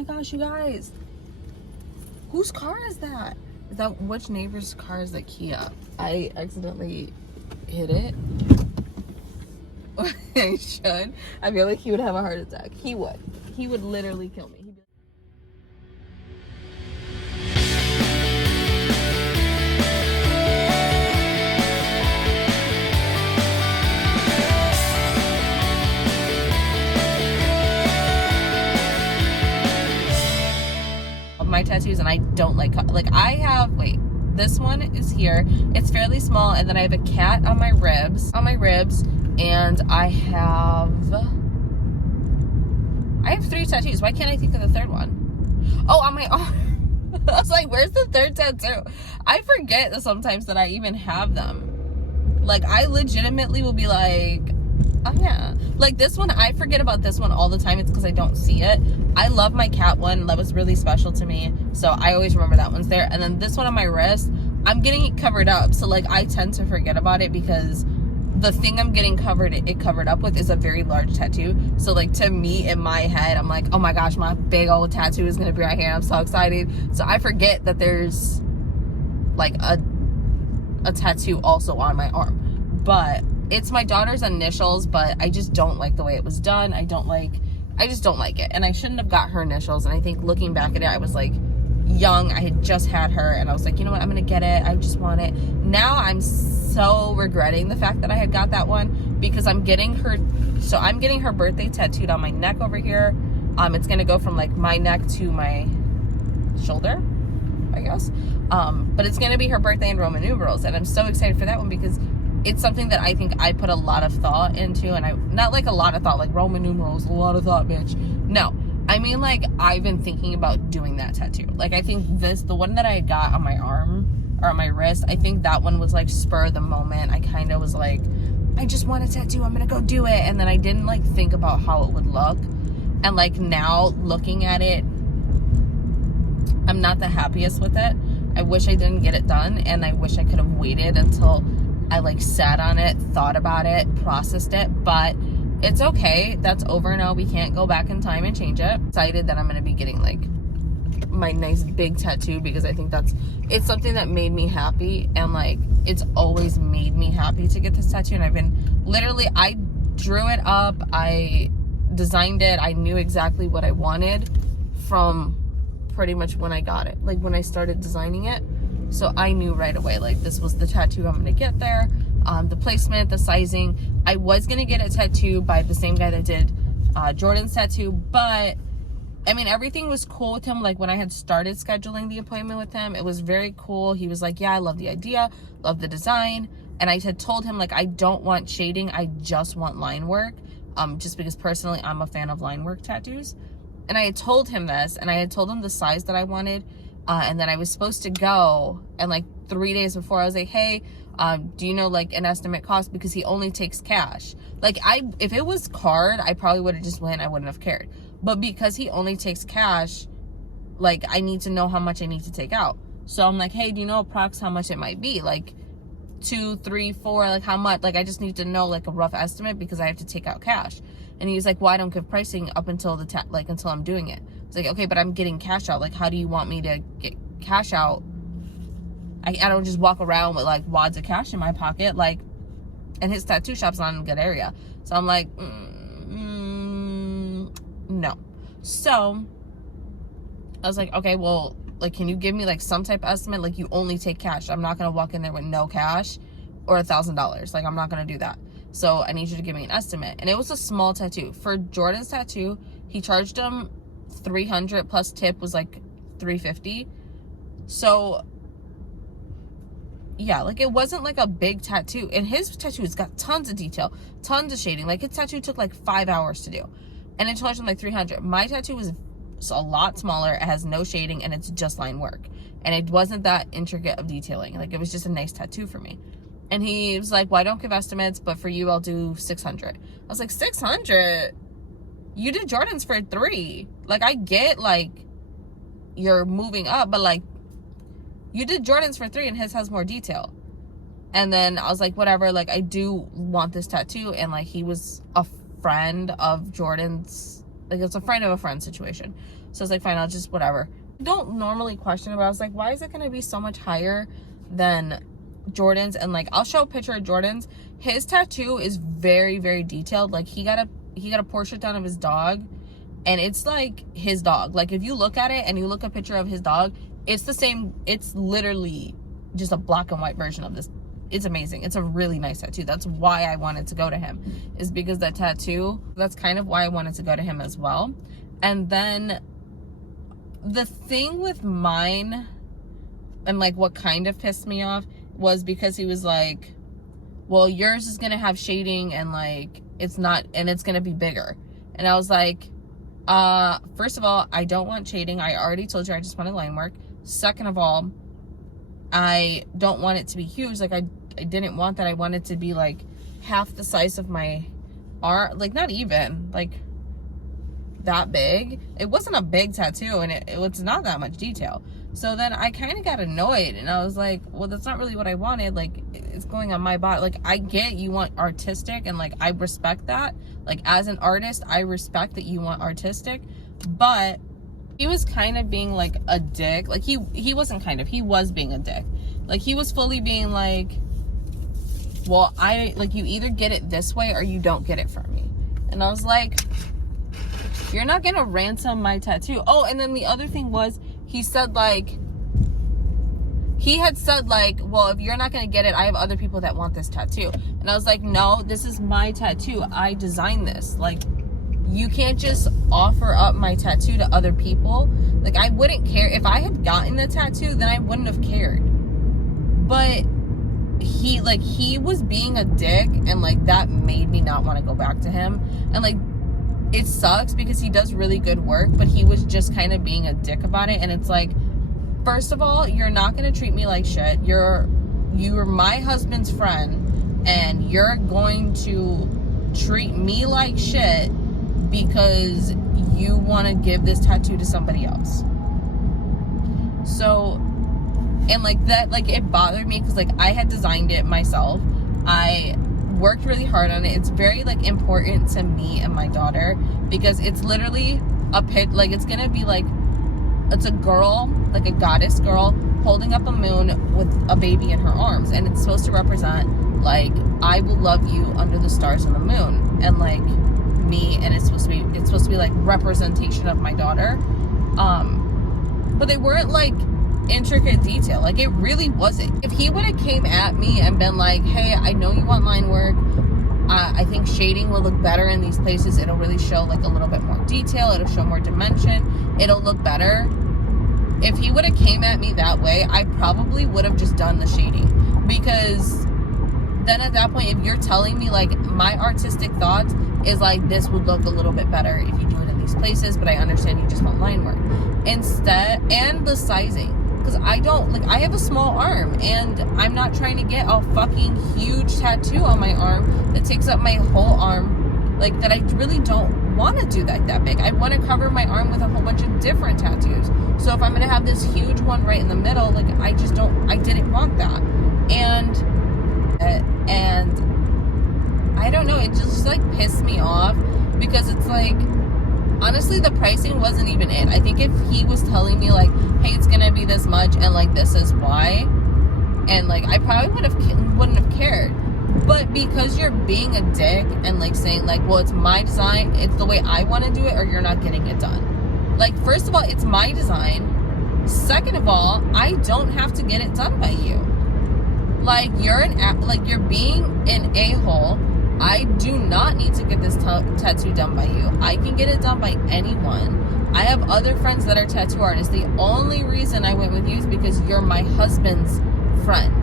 my gosh, you guys. Whose car is that? Is that which neighbor's car is the Kia? I accidentally hit it. I should. I feel like he would have a heart attack. He would. He would literally kill me. He'd be my tattoos, and I don't like I have, wait, this one is here. It's fairly small, and then I have a cat on my ribs, and I have 3 tattoos. Why can't I think of the third one? Oh, on my arm. I was like, where's the third tattoo? I forget that sometimes that I even have them. Like, I legitimately will be like, oh yeah, like this one, I forget about this one all the time. It's because I don't see it. I love my cat one. That was really special to me, so I always remember that one's there. And then this one on my wrist, I'm getting it covered up, so like I tend to forget about it because the thing I'm getting covered up with is a very large tattoo. So like, to me, in my head, I'm like, oh my gosh, my big old tattoo is gonna be right here. I'm so excited. So I forget that there's like a tattoo also on my arm. But it's my daughter's initials, but I just don't like the way it was done. I just don't like it. And I shouldn't have got her initials. And I think looking back at it, I was like young. I had just had her, and I was like, you know what, I'm gonna get it. I just want it. Now I'm so regretting the fact that I had got that one, because I'm getting her birthday tattooed on my neck over here. It's gonna go from like my neck to my shoulder, I guess. But it's gonna be her birthday in Roman numerals, and I'm so excited for that one because it's something that I think I put a lot of thought into. And I, not like a lot of thought, like Roman numerals, a lot of thought, bitch. No, I mean, like, I've been thinking about doing that tattoo. Like, I think the one that I got on my arm, or on my wrist, I think that one was like spur of the moment. I kind of was like, I just want a tattoo, I'm gonna go do it. And then I didn't like think about how it would look. And like, now looking at it, I'm not the happiest with it. I wish I didn't get it done, and I wish I could have waited until I like sat on it, thought about it, processed it. But it's okay. That's over now. We can't go back in time and change it. Excited that I'm gonna be getting like my nice big tattoo, because I think it's something that made me happy, and like, it's always made me happy to get this tattoo. And I've been literally, I drew it up, I designed it, I knew exactly what I wanted from pretty much when I got it, like when I started designing it. So I knew right away, like, this was the tattoo I'm gonna get there. The placement, the sizing. I was gonna get a tattoo by the same guy that did Jordan's tattoo, but I mean, everything was cool with him. Like, when I had started scheduling the appointment with him, it was very cool. He was like, yeah, I love the idea, love the design. And I had told him, like, I don't want shading, I just want line work. Just because personally, I'm a fan of line work tattoos. And I had told him this, and I had told him the size that I wanted. And then I was supposed to go, and like 3 days before, I was like, hey, do you know like an estimate cost? Because he only takes cash. Like, if it was card, I probably would have just went, I wouldn't have cared. But because he only takes cash, like, I need to know how much I need to take out. So I'm like, hey, do you know approx how much it might be? Like 2, 3, 4, like how much? Like, I just need to know like a rough estimate because I have to take out cash. And he was like, well, I don't give pricing up until until I'm doing it. It's like, okay, but I'm getting cash out. Like, how do you want me to get cash out? I don't just walk around with like wads of cash in my pocket. Like, and his tattoo shop's not in a good area. So I'm like, no. So I was like, okay, well, like, can you give me like some type of estimate? Like, you only take cash. I'm not going to walk in there with no cash or $1,000. Like, I'm not going to do that. So I need you to give me an estimate. And it was a small tattoo. For Jordan's tattoo, he charged him $300 plus tip was like $350. So yeah, like, it wasn't like a big tattoo. And his tattoo has got tons of detail, tons of shading. Like, his tattoo took like 5 hours to do, and it charged him like $300. My tattoo was a lot smaller. It has no shading, and it's just line work, and it wasn't that intricate of detailing. Like, it was just a nice tattoo for me. And he was like, well, I don't give estimates, but for you, I'll do 600. I was like, 600? You did Jordan's for 3. Like, I get, like, you're moving up, but, like, you did Jordan's for 3 and his has more detail. And then I was like, whatever, like, I do want this tattoo. And, like, he was a friend of Jordan's like, it's a friend of a friend situation. So I was like, fine, I'll just, whatever. I don't normally question it, but I was like, why is it going to be so much higher than Jordan's? And like, I'll show a picture of Jordan's. His tattoo is very, very detailed. Like, he got a portrait done of his dog, and it's like his dog. Like, if you look at it and you look a picture of his dog, it's the same. It's literally just a black and white version of this. It's amazing. It's a really nice tattoo. That's why I wanted to go to him, is because that tattoo, that's kind of why I wanted to go to him as well. And then the thing with mine, and like what kind of pissed me off, was because he was like, well, yours is gonna have shading, and like it's not, and it's gonna be bigger. And I was like, first of all, I don't want shading. I already told you I just wanted line work. Second of all, I don't want it to be huge. Like, I didn't want that. I wanted to be like half the size of my arm, like not even like that big. It wasn't a big tattoo, and it was not that much detail. So then I kind of got annoyed, and I was like, well, that's not really what I wanted. Like, it's going on my body. Like, I get you want artistic, and like, I respect that. Like, as an artist, I respect that you want artistic, but he was kind of being like a dick. Like, he wasn't kind of, he was being a dick. Like, he was fully being like, well, you either get it this way or you don't get it from me. And I was like, you're not gonna ransom my tattoo. Oh, and then the other thing was, he had said like, well, if you're not gonna get it, I have other people that want this tattoo. And I was like, no, this is my tattoo. I designed this. Like, you can't just offer up my tattoo to other people. Like, I wouldn't care. If I had gotten the tattoo, then I wouldn't have cared. But he was being a dick, and like, that made me not want to go back to him. And like, it sucks because he does really good work, but he was just kind of being a dick about it. And it's like, first of all, you're not going to treat me like shit. You're my husband's friend, and you're going to treat me like shit because you want to give this tattoo to somebody else. So, and like that, like, it bothered me because like, I had designed it myself. I worked really hard on it. It's very like important to me and my daughter, because it's literally a pit. Like, it's gonna be like, it's a girl, like a goddess girl, holding up a moon with a baby in her arms, and it's supposed to represent like, I will love you under the stars and the moon, and like me. And it's supposed to be like representation of my daughter. But they weren't like intricate detail. Like, it really wasn't. If he would have came at me and been like, hey, I know you want line work, I think shading will look better in these places, it'll really show like a little bit more detail, it'll show more dimension, it'll look better. If he would have came at me that way, I probably would have just done the shading, because then at that point, if you're telling me like, my artistic thoughts is like, this would look a little bit better if you do it in these places, but I understand you just want line work instead, and the sizing. Because I have a small arm, and I'm not trying to get a fucking huge tattoo on my arm that takes up my whole arm. Like, that I really don't want to do that big. I want to cover my arm with a whole bunch of different tattoos. So if I'm going to have this huge one right in the middle, like, I didn't want that. And I don't know, it just like pissed me off, because it's like, honestly, the pricing wasn't even it. I think if he was telling me like, hey, it's gonna be this much, and like, this is why, and like, I probably wouldn't have cared. But because you're being a dick and like saying like, well, it's my design, it's the way I want to do it, or you're not getting it done. Like, first of all, it's my design. Second of all, I don't have to get it done by you. Like, you're being an a-hole. I do not need to get this tattoo done by you. I can get it done by anyone. I have other friends that are tattoo artists. The only reason I went with you is because you're my husband's friend.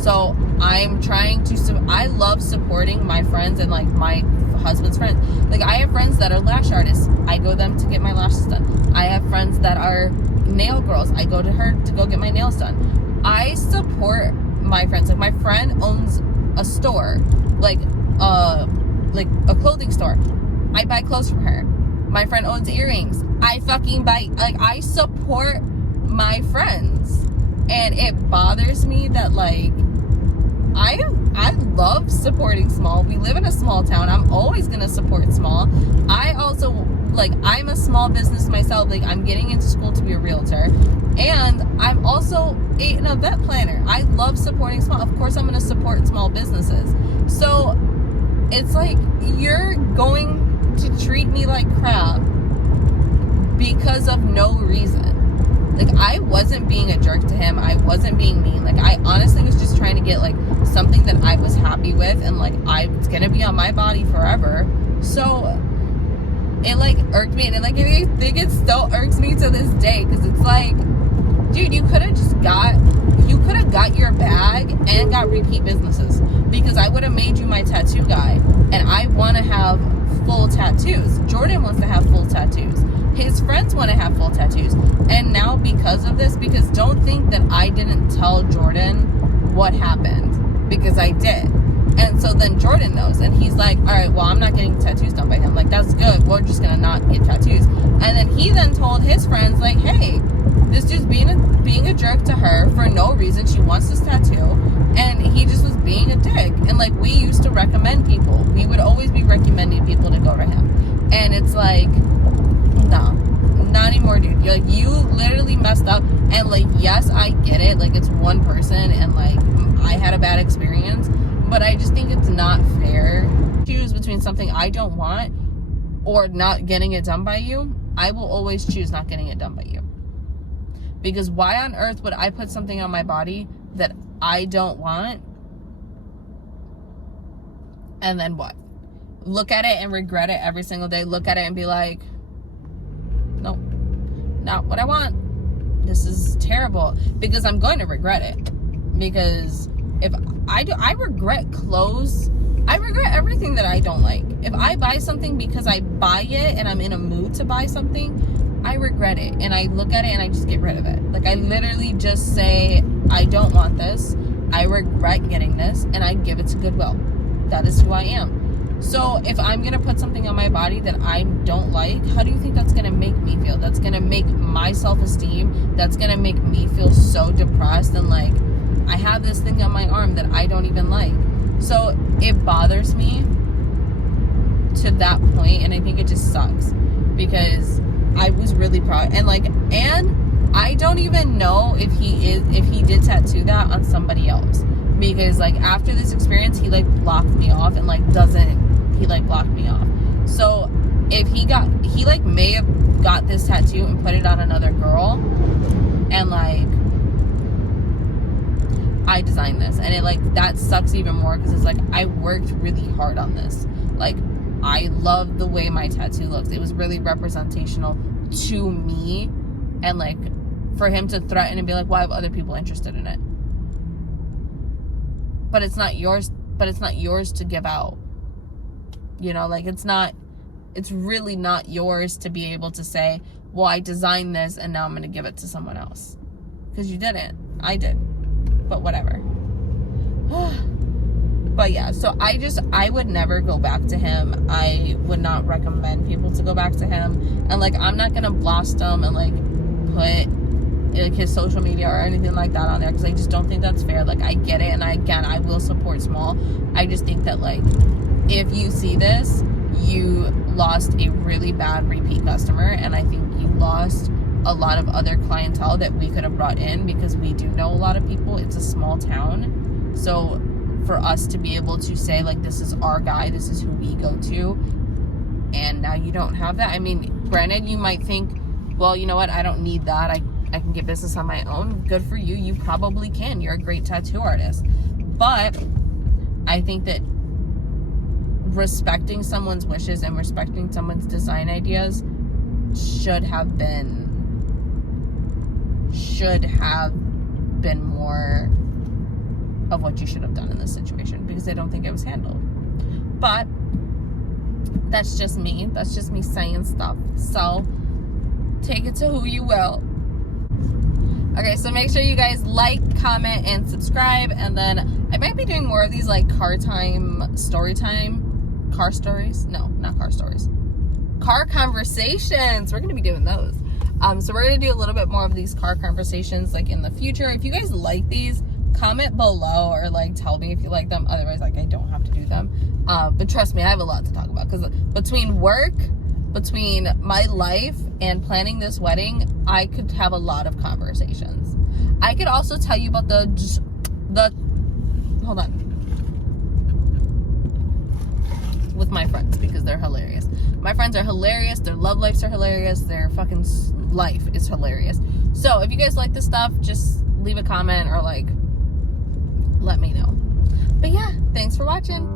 So I'm trying to, I love supporting my friends and like my husband's friends. Like, I have friends that are lash artists. I go them to get my lashes done. I have friends that are nail girls. I go to her to go get my nails done. I support my friends. Like, my friend owns a store, like a clothing store. I buy clothes from her. My friend owns earrings. I fucking buy, like, I support my friends. And it bothers me that like, I I love supporting small. We live in a small town. I'm always going to support small. I also, like, I'm a small business myself. Like, I'm getting into school to be a realtor. And I'm also an event planner. I love supporting small. Of course, I'm going to support small businesses. So it's like, you're going to treat me like crap because of no reason. Like, I wasn't being a jerk to him. I wasn't being mean. Like, I honestly was just trying to get, like, something that I was happy with. And, like, it's going to be on my body forever. So it, like, irked me. And, like, I think it still irks me to this day. Because it's like, dude, you could have got your bag and got repeat businesses. Because I would have made you my tattoo guy. And I want to have full tattoos. Jordan wants to have full tattoos. His friends want to have full tattoos. And now because of this, because don't think that I didn't tell Jordan what happened, because I did. And so then Jordan knows, and he's like, all right, well, I'm not getting tattoos done by him. Like, that's good. We're just going to not get tattoos. And then he then told his friends, like, hey, this dude's being a jerk to her for no reason. She wants this tattoo. And he just was being a dick. And, like, we used to recommend people. We would always be recommending people to go to him. And it's like, no, not anymore, dude. You're like, you literally messed up. And, like, yes, I get it. Like, it's one person, and, like, I had a bad experience. But I just think it's not fair. Choose between something I don't want or not getting it done by you. I will always choose not getting it done by you. Because why on earth would I put something on my body that I don't want? And then what? Look at it and regret it every single day. Look at it and be like, no, not what I want. This is terrible. Because I'm going to regret it. Because if I regret clothes. I regret everything that I don't like. If I buy something because I buy it and I'm in a mood to buy something, I regret it. And I look at it and I just get rid of it. Like, I literally just say, I don't want this. I regret getting this. And I give it to Goodwill. That is who I am. So if I'm going to put something on my body that I don't like, how do you think that's going to make me feel? That's going to make my self-esteem, that's going to make me feel so depressed. And, like, I have this thing on my arm that I don't even like. So it bothers me to that point, and I think it just sucks because I was really proud. And, like, and I don't even know if he did tattoo that on somebody else, because, like, after this experience, he, like, blocked me off and, like, blocked me off. So if he like may have got this tattoo and put it on another girl, and, like, I designed this, and it, like, that sucks even more because it's like I worked really hard on this. Like, I love the way my tattoo looks. It was really representational to me, and, like, for him to threaten and be like, well, I have other people interested in it, but it's not yours to give out, you know? Like, it's really not yours to be able to say, well, I designed this and now I'm going to give it to someone else, because you didn't. I did. But whatever. But yeah, so I would never go back to him. I would not recommend people to go back to him. And, like, I'm not gonna blast him and, like, put, like, his social media or anything like that on there, because I just don't think that's fair. Like, I get it, and I will support small. I just think that, like, if you see this, you lost a really bad repeat customer, and I think you lost a lot of other clientele that we could have brought in, because we do know a lot of people. It's a small town. So for us to be able to say, like, this is our guy, this is who we go to, and now you don't have that. I mean, granted, you might think, well, you know what, I don't need that. I can get business on my own. Good for you. You probably can. You're a great tattoo artist. But I think that respecting someone's wishes and respecting someone's design ideas should have been more of what you should have done in this situation, because I don't think it was handled. But that's just me saying stuff, so take it to who you will. Okay, so make sure you guys like, comment, and subscribe, and then I might be doing more of these, like, car conversations. We're gonna be doing those. So we're gonna do a little bit more of these car conversations, like, in the future. If you guys like these, comment below or like tell me if you like them. Otherwise, like, I don't have to do them. But trust me, I have a lot to talk about, because between work, between my life, and planning this wedding, I could have a lot of conversations. I could also tell you about the hold on, with my friends, because they're hilarious. My friends are hilarious. Their love lives are hilarious. Their fucking life is hilarious. So if you guys like this stuff, just leave a comment or like let me know. But yeah, thanks for watching.